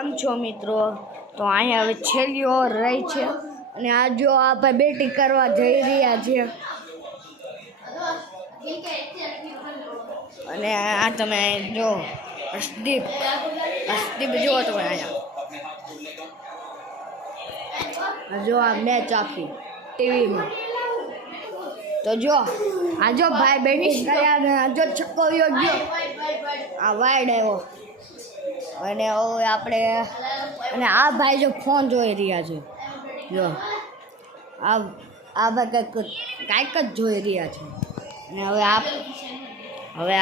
આમ છો મિત્રો, તો અહીંયા હવે છેલ્લી ઓવર રહી છે અને આ જો આ ભાઈ બેટિંગ કરવા જઈ રહ્યા છે અને આ તમે જો હર્ષદીપ જુઓ તમે અહીંયા જો આ મેચ આખી ટીવીમાં તો જો આ જો ભાઈ બેટિંગ કર્યા ને આ જો છક્કો ગયો આ વાઈડ આવ્યો અને હવે આપણે અને આ ભાઈ જો ફોન જોઈ રહ્યા છે જો આ ભાઈ કાંઈક જ જોઈ રહ્યા છે અને હવે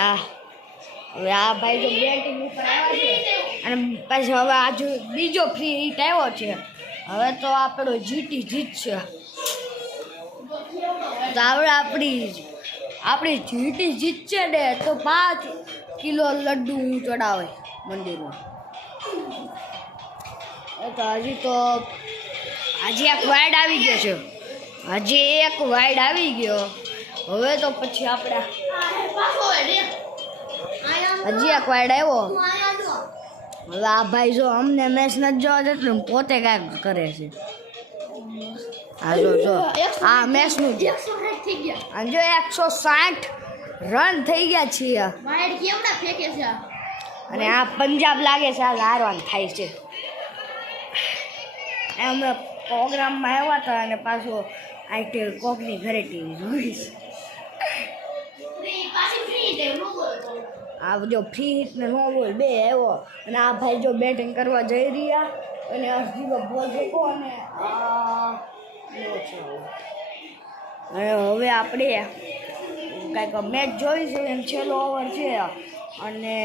આ ભાઈ જો બેટિંગ ઉપર આવ્યા છે અને પછી હવે આ જો બીજો ફ્રી હિટ આવ્યો છે હવે તો આપણો જીટી જીતશે તો આપણી જીટી જીતશે ને તો 5 કિલો લડ્ડુ હું ચડાવે મંદિરમાં તો હજી એક વાઇડ આવી ગયો છે હવે તો પછી આપણે હજી એક વાઇડ આવ્યો હવે આ ભાઈ જો અમને મેચ નથી જોવા દેતું પોતે કાંઈક કરે છે હા જો આ મેચનું જો 160 રન થઈ ગયા છીએ અને આ પંજાબ લાગે છે આ હારવાનું થાય છે અમે પ્રોગ્રામમાં આવ્યા હતા અને પાછું આ કોકની ઘરે ટીવી જોઈશ આ જો ફ્રી હિટ ને નો બોલ બે આવ્યો અને આ ભાઈ જો બેટિંગ કરવા જઈ રહ્યા અને અર્ધીનો બોલ દેખો અને હવે આપણે કાંઈક મેચ જોઈશું એમ છેલ્લો ઓવર છે અને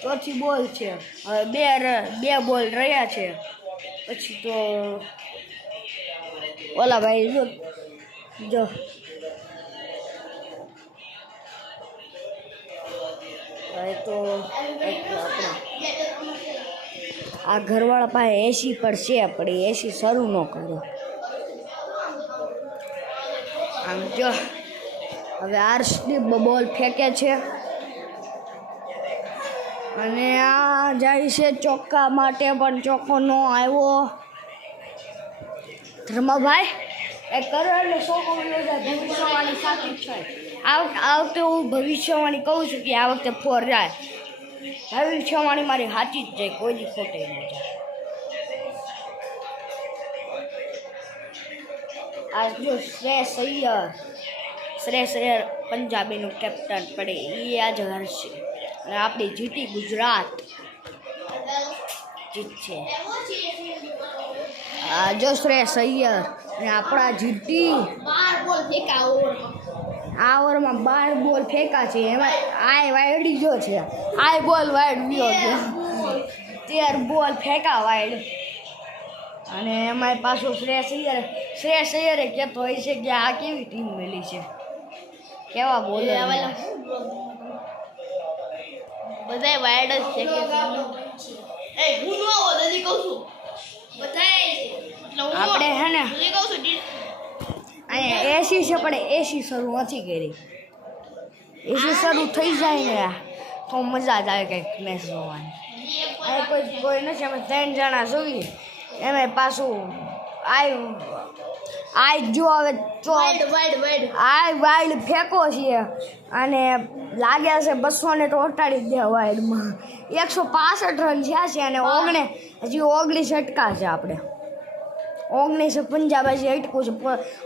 ચોથી બોલ છે હવે બે બોલ રહ્યા છે પછી તો ઓલા ભાઈ જો હવે તો આ ઘરવાળા પાસે એસી પર છે પણ એસી શરૂ ન કરો આમ જો હવે હર્ષદીપ બોલ ફેંકે છે અને આ જાય છે ચોક્કા માટે પણ ચોખ્ખો ન આવ્યો ધર્મભાઈ એ કરો એટલે ચોખ્ખો ભવિષ્યવાણી સાચી છે આ વખતે હું ભવિષ્યવાણી કહું છું કે આ વખતે 4 જાય ભવિષ્યવાણી મારી સાચી જ જાય કોઈ દી ખોટી ન જાય આ જો શ્રેયસ અય્યર પંજાબીનું કેપ્ટન પડે એ આજ હરશે અને આપણી જીટી ગુજરાત જીતશે જો શ્રેયસ અય્યર અને આપણા જીટી આ ઓવરમાં 12 બોલ ફેંકા છે એમાં આ વાઈડ જો છે આ બોલ વાઈડ ગયો 13 બોલ ફેંકા વાઈડ અને એમાં પાછું શ્રેયસ અય્યરે કહેતો હોય છે કે આ કેવી ટીમ મળી છે કેવા બોલે બધા વાઈડ જ છે આપણે હે ને અહીંયા એસી છે પણ એસી શરૂ નથી કરી એસી શરૂ થઈ જાય ને તો મજા જ આવે કંઈક મેચ જોવાની અહીંયા કોઈ નથી અમે 3 જણા જોઈએ એમાં પાછું આ જો હવે વાઇડ ફેંકો છે અને લાગે છે 200 ને તો ઓટાડી દે વાઇડમાં 165 રન થયા છે અને હજી 19 અટકા છે આપણે 19 પંજાબ હજી અટકું છે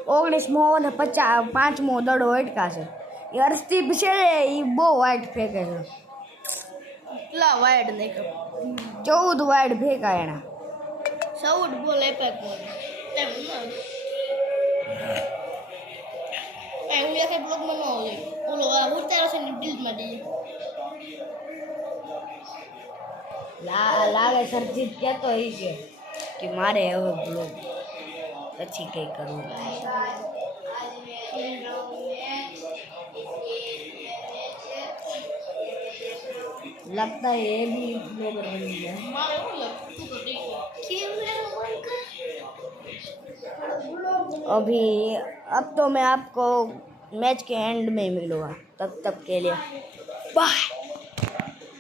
19મો ને 5મો દડો અટકા છે એ હર્ષદીપ છે ને એ બહુ વાઇડ ફેંકે છે કેટલા વાઇડ નહીં 14 વાઇડ ફેંકા એના 14 બોલ એપેક બોલ હું એક બ્લોગમાં ન હોય ઓલો ઉતારો છે ને ડિલીટ મારી લાગે સરજીત કહેતો હોય છે કે મારે હવે બ્લોગ પછી કંઈ કરવું लगता है ये भी ब्लॉगर बन गया अभी अब तो मैं आपको मैच के एंड में मिलूँगा तब तक के लिए बाय।